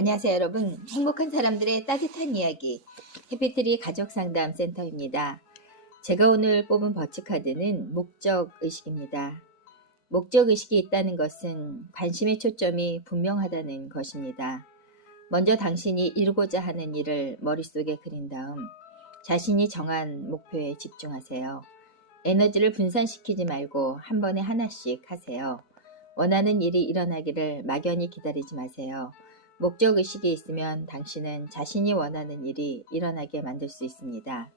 안녕하세요 여러분. 행복한 사람들의 따뜻한 이야기 해피트리 가족상담센터입니다. 제가 오늘 뽑은 버치카드는 목적의식입니다. 목적의식이 있다는 것은 관심의 초점이 분명하다는 것입니다. 먼저 당신이 이루고자 하는 일을 머릿속에 그린 다음 자신이 정한 목표에 집중하세요. 에너지를 분산시키지 말고 한 번에 하나씩 하세요. 원하는 일이 일어나기를 막연히 기다리지 마세요. 목적의식이 있으면 당신은 자신이 원하는 일이 일어나게 만들 수 있습니다.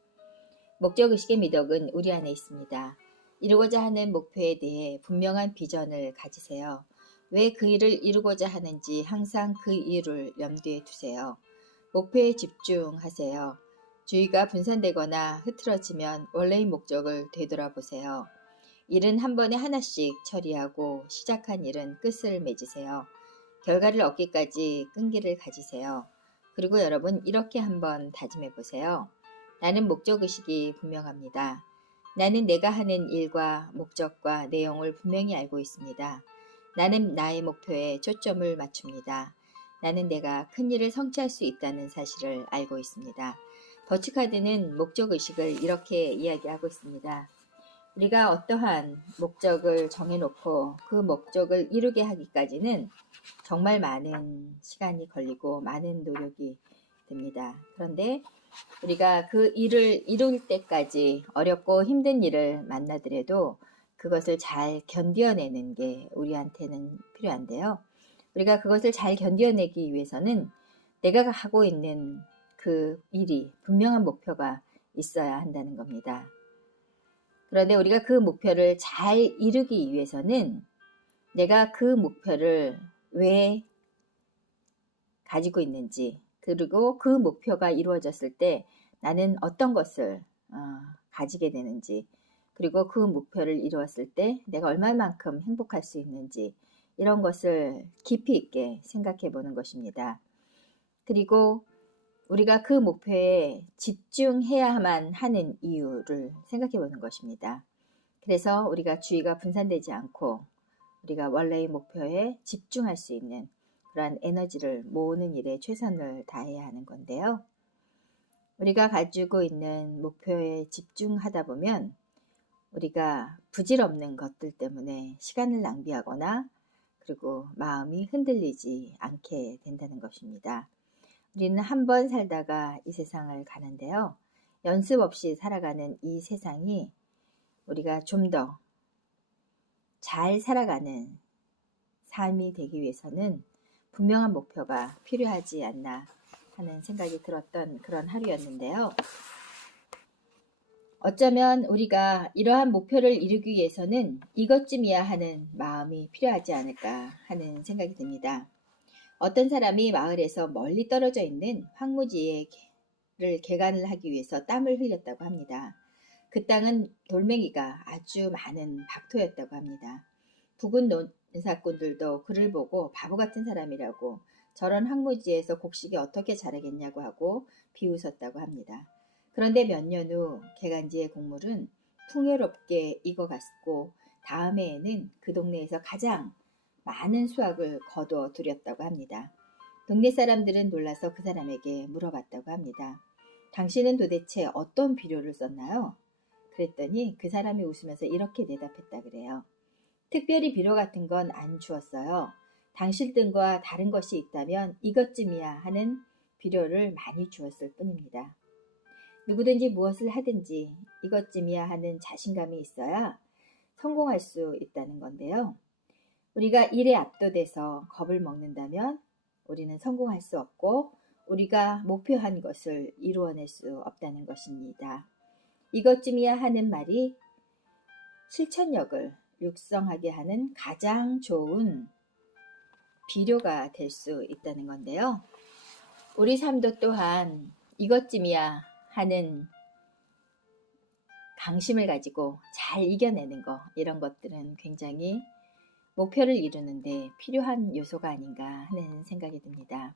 목적의식의 미덕은 우리 안에 있습니다. 이루고자 하는 목표에 대해 분명한 비전을 가지세요. 왜 그 일을 이루고자 하는지 항상 그 이유를 염두에 두세요. 목표에 집중하세요. 주의가 분산되거나 흐트러지면 원래의 목적을 되돌아보세요. 일은 한 번에 하나씩 처리하고 시작한 일은 끝을 맺으세요. 결과를 얻기까지 끈기를 가지세요. 그리고 여러분 이렇게 한번 다짐해 보세요. 나는 목적의식이 분명합니다. 나는 내가 하는 일과 목적과 내용을 분명히 알고 있습니다. 나는 나의 목표에 초점을 맞춥니다. 나는 내가 큰 일을 성취할 수 있다는 사실을 알고 있습니다. 버치카드는 목적의식을 이렇게 이야기하고 있습니다. 우리가 어떠한 목적을 정해놓고 그 목적을 이루게 하기까지는 정말 많은 시간이 걸리고 많은 노력이 됩니다. 그런데 우리가 그 일을 이룰 때까지 어렵고 힘든 일을 만나더라도 그것을 잘 견뎌내는 게 우리한테는 필요한데요. 우리가 그것을 잘 견뎌내기 위해서는 내가 하고 있는 그 일이 분명한 목표가 있어야 한다는 겁니다. 그런데 우리가 그 목표를 잘 이루기 위해서는 내가 그 목표를 왜 가지고 있는지, 그리고 그 목표가 이루어졌을 때 나는 어떤 것을 가지게 되는지, 그리고 그 목표를 이루었을 때 내가 얼마만큼 행복할 수 있는지, 이런 것을 깊이 있게 생각해 보는 것입니다. 그리고 우리가 그 목표에 집중해야만 하는 이유를 생각해 보는 것입니다. 그래서 우리가 주의가 분산되지 않고 우리가 원래의 목표에 집중할 수 있는 그러한 에너지를 모으는 일에 최선을 다해야 하는 건데요. 우리가 가지고 있는 목표에 집중하다 보면 우리가 부질없는 것들 때문에 시간을 낭비하거나 그리고 마음이 흔들리지 않게 된다는 것입니다. 우리는 한 번 살다가 이 세상을 가는데요. 연습 없이 살아가는 이 세상이 우리가 좀 더 잘 살아가는 삶이 되기 위해서는 분명한 목표가 필요하지 않나 하는 생각이 들었던 그런 하루였는데요. 어쩌면 우리가 이러한 목표를 이루기 위해서는 이것쯤이야 하는 마음이 필요하지 않을까 하는 생각이 듭니다. 어떤 사람이 마을에서 멀리 떨어져 있는 황무지를 개간을 하기 위해서 땀을 흘렸다고 합니다. 그 땅은 돌멩이가 아주 많은 박토였다고 합니다. 부근 농사꾼들도 그를 보고 바보 같은 사람이라고 저런 황무지에서 곡식이 어떻게 자라겠냐고 하고 비웃었다고 합니다. 그런데 몇 년 후 개간지의 곡물은 풍요롭게 익어갔고 다음 해에는 그 동네에서 가장 많은 수확을 거두어 들였다고 합니다. 동네 사람들은 놀라서 그 사람에게 물어봤다고 합니다. 당신은 도대체 어떤 비료를 썼나요? 그랬더니 그 사람이 웃으면서 이렇게 대답했다 그래요. 특별히 비료 같은 건 안 주었어요. 당신들과 다른 것이 있다면 이것쯤이야 하는 비료를 많이 주었을 뿐입니다. 누구든지 무엇을 하든지 이것쯤이야 하는 자신감이 있어야 성공할 수 있다는 건데요. 우리가 일에 압도돼서 겁을 먹는다면 우리는 성공할 수 없고 우리가 목표한 것을 이루어낼 수 없다는 것입니다. 이것쯤이야 하는 말이 실천력을 육성하게 하는 가장 좋은 비료가 될 수 있다는 건데요. 우리 삶도 또한 이것쯤이야 하는 강심을 가지고 잘 이겨내는 거, 이런 것들은 굉장히 목표를 이루는데 필요한 요소가 아닌가 하는 생각이 듭니다.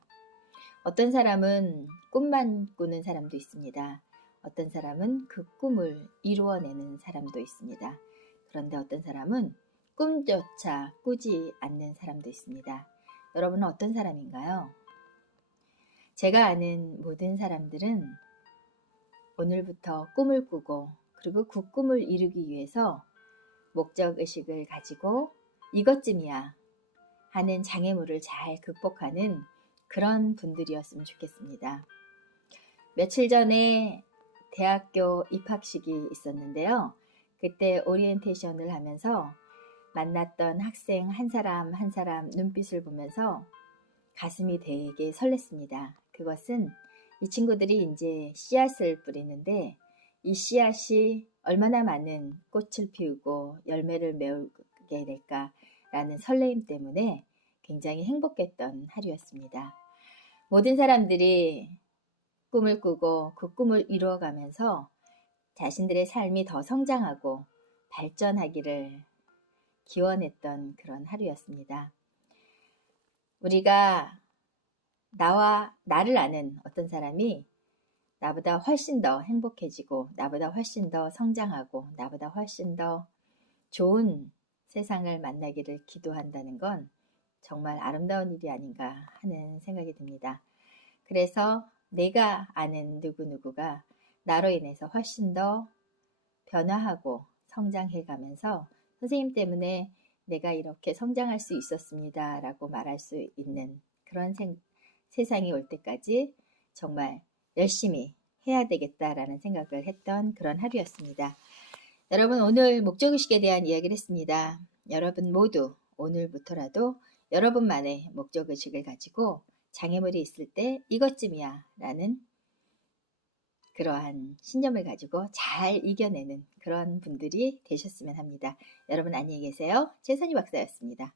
어떤 사람은 꿈만 꾸는 사람도 있습니다. 어떤 사람은 그 꿈을 이루어내는 사람도 있습니다. 그런데 어떤 사람은 꿈조차 꾸지 않는 사람도 있습니다. 여러분은 어떤 사람인가요? 제가 아는 모든 사람들은 오늘부터 꿈을 꾸고 그리고 그 꿈을 이루기 위해서 목적의식을 가지고 이것쯤이야 하는 장애물을 잘 극복하는 그런 분들이었으면 좋겠습니다. 며칠 전에 대학교 입학식이 있었는데요. 그때 오리엔테이션을 하면서 만났던 학생 한 사람 한 사람 눈빛을 보면서 가슴이 되게 설렜습니다. 그것은 이 친구들이 이제 씨앗을 뿌리는데 이 씨앗이 얼마나 많은 꽃을 피우고 열매를 맺게 될까라는 설레임 때문에 굉장히 행복했던 하루였습니다. 모든 사람들이 꿈을 꾸고 그 꿈을 이루어가면서 자신들의 삶이 더 성장하고 발전하기를 기원했던 그런 하루였습니다. 우리가 나를 아는 어떤 사람이 나보다 훨씬 더 행복해지고 나보다 훨씬 더 성장하고 나보다 훨씬 더 좋은 세상을 만나기를 기도한다는 건 정말 아름다운 일이 아닌가 하는 생각이 듭니다. 그래서 내가 아는 누구누구가 나로 인해서 훨씬 더 변화하고 성장해 가면서 선생님 때문에 내가 이렇게 성장할 수 있었습니다 라고 말할 수 있는 그런 세상이 올 때까지 정말 열심히 해야 되겠다라는 생각을 했던 그런 하루였습니다. 여러분, 오늘 목적의식에 대한 이야기를 했습니다. 여러분 모두 오늘부터라도 여러분만의 목적의식을 가지고 장애물이 있을 때 이것쯤이야 라는 그러한 신념을 가지고 잘 이겨내는 그런 분들이 되셨으면 합니다. 여러분 안녕히 계세요. 최선희 박사였습니다.